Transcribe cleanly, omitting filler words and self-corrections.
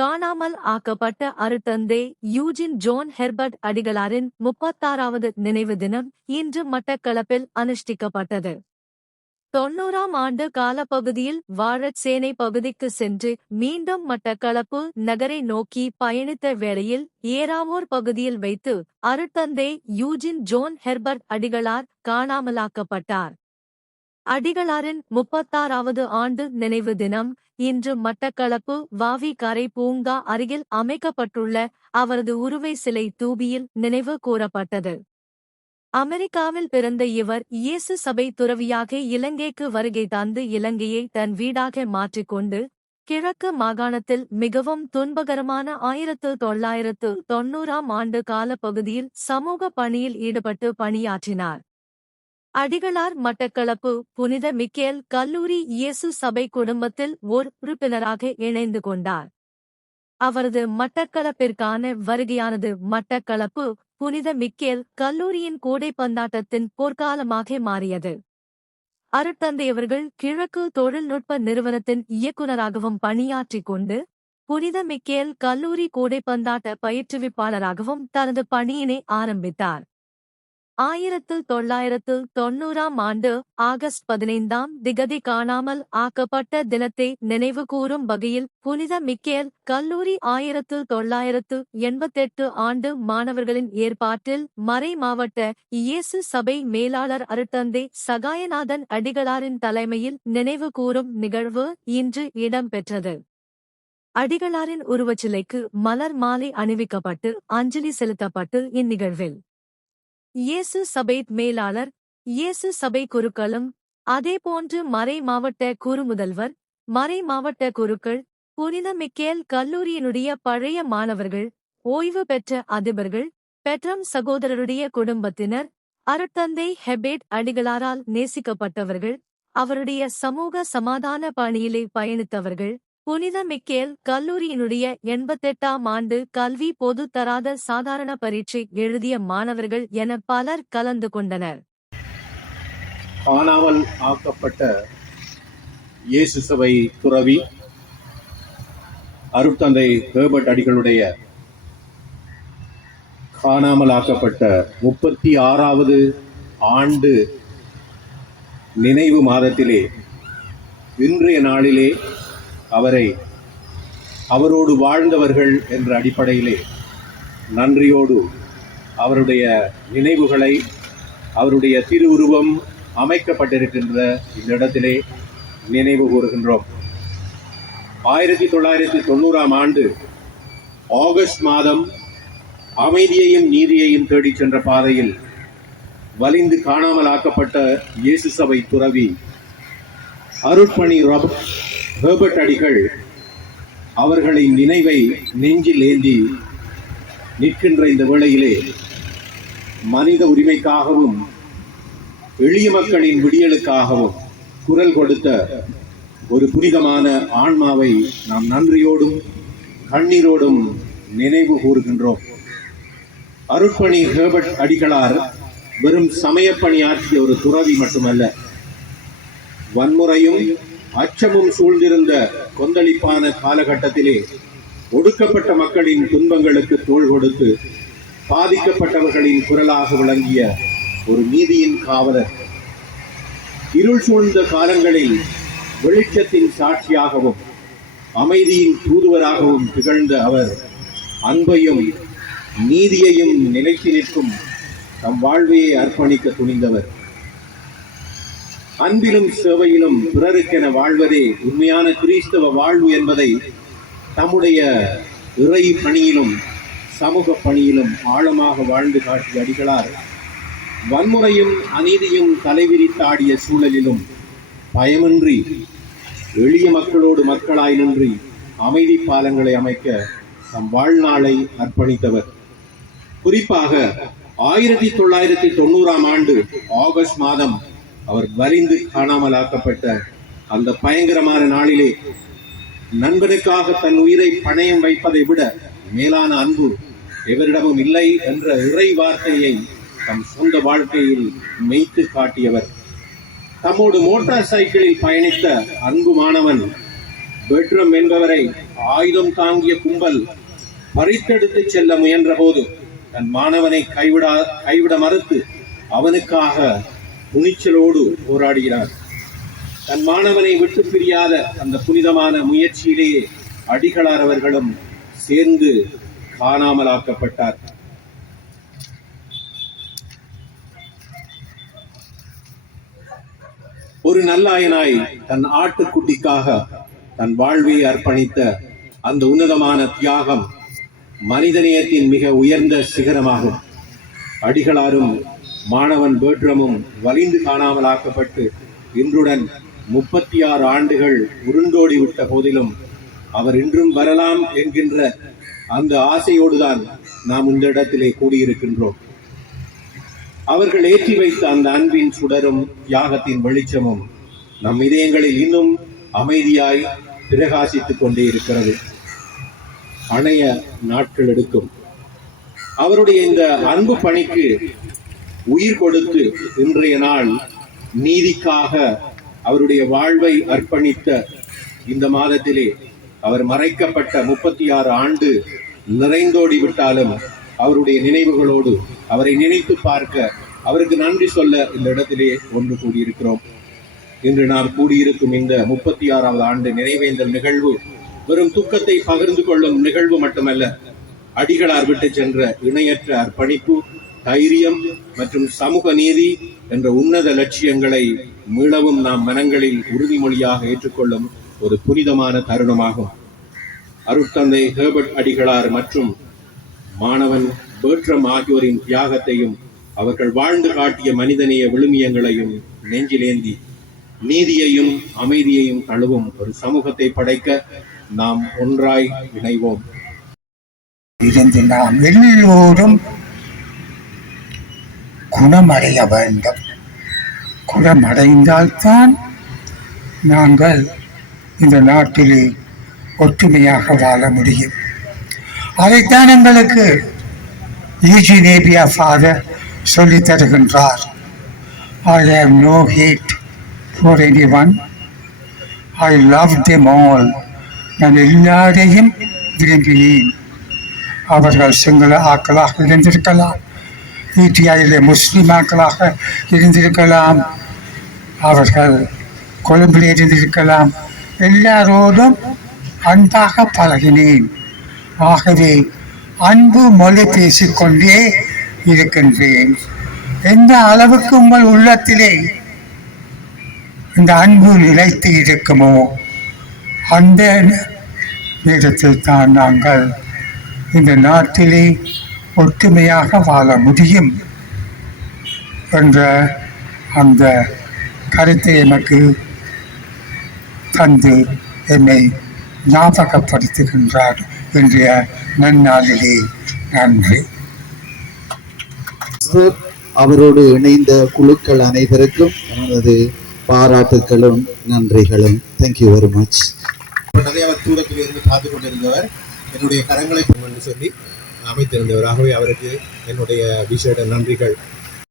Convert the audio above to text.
காணாமல் ஆக்கப்பட்ட அருட்தந்தை யூஜின் ஜோன் ஹெர்பர்ட் அடிகளாரின் 36வது நினைவு தினம் இன்று மட்டக்களப்பில் அனுஷ்டிக்கப்பட்டது. 90ஆம் ஆண்டு காலப்பகுதியில் வாழச்சேனை பகுதிக்கு சென்று மீண்டும் மட்டக்களப்பு நகரை நோக்கி பயணித்த வேளையில் ஏறாவூர் பகுதியில் வைத்து அருட்தந்தை யூஜின் ஜோன் ஹெர்பர்ட் அடிகளார் காணாமலாக்கப்பட்டார். அடிகளாரின் 36வது ஆண்டு நினைவு தினம் இன்று மட்டக்களப்பு வாவி கரை பூங்கா அருகில் அமைக்கப்பட்டுள்ள அவரது உருவை சிலை தூபியில் நினைவு கூரப்பட்டது. அமெரிக்காவில் பிறந்த இவர் இயேசு சபை துறவியாக இலங்கைக்கு வருகை தந்து இலங்கையை தன் வீடாக மாற்றிக்கொண்டு கிழக்கு மாகாணத்தில் மிகவும் துன்பகரமான 1990ஆம் ஆண்டு காலப்பகுதியில் சமூக பணியில் ஈடுபட்டு பணியாற்றினார். அடிகளார் மட்டக்களப்பு புனித மிக்கேல் கல்லூரி இயேசு சபை குடும்பத்தில் ஓர் உறுப்பினராக இணைந்து கொண்டார். அவரது மட்டக்களப்பிற்கான வருகையானது மட்டக்களப்பு புனித மிக்கேல் கல்லூரியின் கூடைப்பந்தாட்டத்தின் போர்க்காலமாக மாறியது. அருட்தந்தையவர்கள் கிழக்கு தொழில்நுட்ப நிறுவனத்தின் இயக்குநராகவும் பணியாற்றிக் கொண்டு புனித மிக்கேல் கல்லூரி கூடைப்பந்தாட்ட பயிற்றுவிப்பாளராகவும் தனது பணியினை ஆரம்பித்தார். 1990ஆம் ஆண்டு ஆகஸ்ட் 15ஆம் திகதி காணாமல் ஆக்கப்பட்ட தினத்தை நினைவு கூறும் வகையில் புனித மிக்கேல் கல்லூரி 1988 ஆண்டு மாணவர்களின் ஏற்பாட்டில் மறை மாவட்ட இயேசு சபை மேலாளர் அருட்தந்தை சகாயநாதன் அடிகளாரின் தலைமையில் நினைவு கூறும் நிகழ்வு இன்று இடம்பெற்றது. அடிகளாரின் உருவச்சிலைக்கு மலர் மாலை அணிவிக்கப்பட்டு அஞ்சலி செலுத்தப்பட்டு இந்நிகழ்வில் இயேசு சபை மேலாளர் இயேசு சபை குருக்களும் அதேபோன்று மறை மாவட்ட குறுமுதல்வர் மறை மாவட்ட குருக்கள் புனித மிக்கேல் கல்லூரியினுடைய பழைய மாணவர்கள் ஓய்வு பெற்ற அதிபர்கள் பெற்றம் சகோதரருடைய குடும்பத்தினர் அருட்தந்தை ஹெபேட் அடிகளாரால் நேசிக்கப்பட்டவர்கள் அவருடைய சமூக சமாதான பணியிலே பயணித்தவர்கள் புனித மிக்கேல் கல்லூரியினுடைய 88ஆம் ஆண்டு கல்வி பொது தராத சாதாரண பரீட்சை எழுதிய மாணவர்கள் என பலர் கலந்து கொண்டனர். காணாமல் ஆக்கப்பட்ட இயேசு சபை துறவி அருட்தந்தை ஹெர்பர்ட் அடிகளுடைய காணாமல் ஆக்கப்பட்ட 36வது ஆண்டு நினைவு மாதத்திலே இன்றைய நாளிலே அவரோடு வாழ்ந்தவர்கள் என்ற அடிப்படையிலே நன்றியோடு அவருடைய நினைவுகளை அவருடைய திருவுருவம் அமைக்கப்பட்டிருக்கின்ற இந்த இடத்திலே நினைவு கூறுகின்றோம். 1990ஆம் ஆண்டு ஆகஸ்ட் மாதம் அமைதியையும் நீதியையும் தேடிச் சென்ற பாதையில் வலிந்து காணாமல் ஆக்கப்பட்ட இயேசு சபை துறவி அருட்பணி ஹெர்பர்ட் அடிகள் அவர்களின் நினைவை நெஞ்சில் ஏந்தி நிற்கின்ற இந்த வேளையிலே மனித உரிமைக்காகவும் எளிய மக்களின் விடியலுக்காகவும் குரல் கொடுத்த ஒரு புனிதமான ஆன்மாவை நாம் நன்றியோடும் கண்ணீரோடும் நினைவு கூறுகின்றோம். அருட்பணி ஹெர்பர்ட் அடிகளார் வெறும் சமயப்பணியாற்றிய ஒரு துறவி மட்டுமல்ல, வன்முறையும் அச்சமும் சூழ்ந்திருந்த கொந்தளிப்பான காலகட்டத்திலே ஒடுக்கப்பட்ட மக்களின் துன்பங்களுக்கு தோள் கொடுத்து பாதிக்கப்பட்டவர்களின் குரலாக விளங்கிய ஒரு நீதியின் காவலர். இருள் சூழ்ந்த காலங்களில் வெளிச்சத்தின் சாட்சியாகவும் அமைதியின் தூதுவராகவும் திகழ்ந்த அவர் அன்பையும் நீதியையும் நிலைத்து நிற்கும் தம் வாழ்வையை அர்ப்பணிக்க துணிந்தவர். அன்பிலும் சேவையிலும் பிறருக்கென வாழ்வதே உண்மையான கிறிஸ்தவ வாழ்வு என்பதை தம்முடைய இறை பணியிலும் சமூக பணியிலும் ஆழமாக வாழ்ந்து காட்டிய அடிகளார் வன்முறையும் அநீதியும் தலைவிரித்தாடிய சூழலிலும் பயமின்றி எளிய மக்களோடு மக்களாய் நின்று அமைதி பாலங்களை அமைக்க தம் வாழ்நாளை அர்ப்பணித்தவர். குறிப்பாக 1990ஆம் ஆண்டு ஆகஸ்ட் மாதம் அவர் வலிந்து காணாமல் ஆக்கப்பட்ட அந்த பயங்கரமான நாளிலே நண்பனுக்காக தன் உயிரை பணயம் வைப்பதை விட மேலான அன்பு எவரிடமும் இல்லை என்ற இறை வார்த்தையை தம் சொந்த வாழ்க்கையில் மெய்த்து காட்டியவர். தம்மோடு மோட்டார் சைக்கிளில் பயணித்த அன்பு மாணவன் பெட்ரம் என்பவரை ஆயுதம் தாங்கிய கும்பல் பறித்தெடுத்து செல்ல முயன்ற போது தன் மாணவனை கைவிட மறுத்து அவனுக்காக துணிச்சலோடு போராடுகிறார். தன் மாணவனை விட்டு பிரியாத அந்த புனிதமான முயற்சியிலேயே அடிகளார் அவர்களும் சேர்ந்து காணாமலாக்கப்பட்டார். ஒரு நல்லாயனாய் தன் ஆட்டுக்குட்டிக்காக தன் வாழ்வை அர்ப்பணித்த அந்த உன்னதமான தியாகம் மனிதநேயத்தின் மிக உயர்ந்த சிகரமாகும். அடிகளாரும் மாணவன் பேர்ட்ரமும் வலிந்து காணாமலாக்கப்பட்டு இன்றுடன் 36 ஆண்டுகள் உருண்டோடி விட்ட போதிலும் அவர் இன்றும் வரலாம் என்கின்ற அந்த ஆசையோடுதான் நாம் இந்த இடத்திலே கூடியிருக்கின்றோம். அவர்கள் ஏற்றி வைத்த அந்த அன்பின் சுடரும் தியாகத்தின் வெளிச்சமும் நம் இதயங்களில் இன்னும் அமைதியாய் பிரகாசித்துக் கொண்டே இருக்கிறது. அணைய நாட்கள் எடுக்கும். அவருடைய இந்த அன்பு பணிக்கு உயிர் கொடுத்து இன்றைய நாள் நீதிக்காக அவருடைய வாழ்வை அர்ப்பணித்த இந்த மாதத்திலே அவர் மறைக்கப்பட்ட 36 ஆண்டு நிறைந்தோடி விட்டாலும் அவருடைய நினைவுகளோடு அவரை நினைத்து பார்க்க அவருக்கு நன்றி சொல்ல இந்த இடத்திலே ஒன்று கூடியிருக்கிறோம். இன்று நாம் கூடியிருக்கும் இந்த 36வது ஆண்டு நினைவேந்தல் நிகழ்வு வெறும் துக்கத்தை பகிர்ந்து கொள்ளும் நிகழ்வு மட்டுமல்ல, அடிகளார் விட்டு சென்ற இணையற்ற அர்ப்பணிப்பு, தைரியம் மற்றும் சமூக நீதி என்ற உன்னத லட்சியங்களை மீளவும் நாம் மனங்களில் உறுதிமொழியாக ஏற்றுக்கொள்ளும் ஒரு புனிதமான தருணமாகும். அருட்தந்தை ஹெர்பர்ட் அடிகளார் மற்றும் மாணவன் பேர்ட்ரம் ஆகியோரின் தியாகத்தையும் அவர்கள் வாழ்ந்து காட்டிய மனிதநேய விழுமியங்களையும் நெஞ்சிலேந்தி நீதியையும் அமைதியையும் தழுவும் ஒரு சமூகத்தை படைக்க நாம் ஒன்றாய் இணைவோம். இருந்து நாம் எல்லோரும் குணமடைய வேண்டும். குணமடைந்தால்தான் நாங்கள் இந்த நாட்டிலே ஒற்றுமையாக வாழ முடியும். அதைத்தான் எங்களுக்கு ஈஜினேபியா ஃபாதர் சொல்லித் தருகின்றார். I have no hate for anyone. I love them all. நான் எல்லாரையும் விரும்பினேன். அவர்கள் சிங்கள ஆக்களாக இருந்திருக்கலாம், ஈட்டியாயிலே முஸ்லிம் ஆக்களாக இருந்திருக்கலாம், அவர்கள் கொழும்பில் இருந்திருக்கலாம். எல்லாரோடும் அன்பாக பழகினேன். ஆகவே அன்பு மொழி பேசிக்கொண்டே இருக்கின்றேன். எந்த அளவுக்கு உங்கள் உள்ளத்திலே இந்த அன்பு நிலைத்து இருக்குமோ அந்த நேரத்தில் தான் நாங்கள் இந்த நாட்டிலே ஒற்றுமையாக வாழ முடியும் என்ற அந்த கருத்தை எமக்கு தந்து என்னை ஞாபகப்படுத்துகின்றார் இன்றைய நன்னாளிலே. நன்றி. அவரோடு இணைந்த குழுக்கள் அனைவருக்கும் எனது பாராட்டுகளும் நன்றிகளும். Thank you very much. அவர் தூரத்தில் இருந்து பார்த்து கொண்டிருந்தவர் என்னுடைய கரங்களை சொல்லி அமைத்திருந்தவர். ஆகவே அவருக்கு என்னுடைய விசேட நன்றிகள்.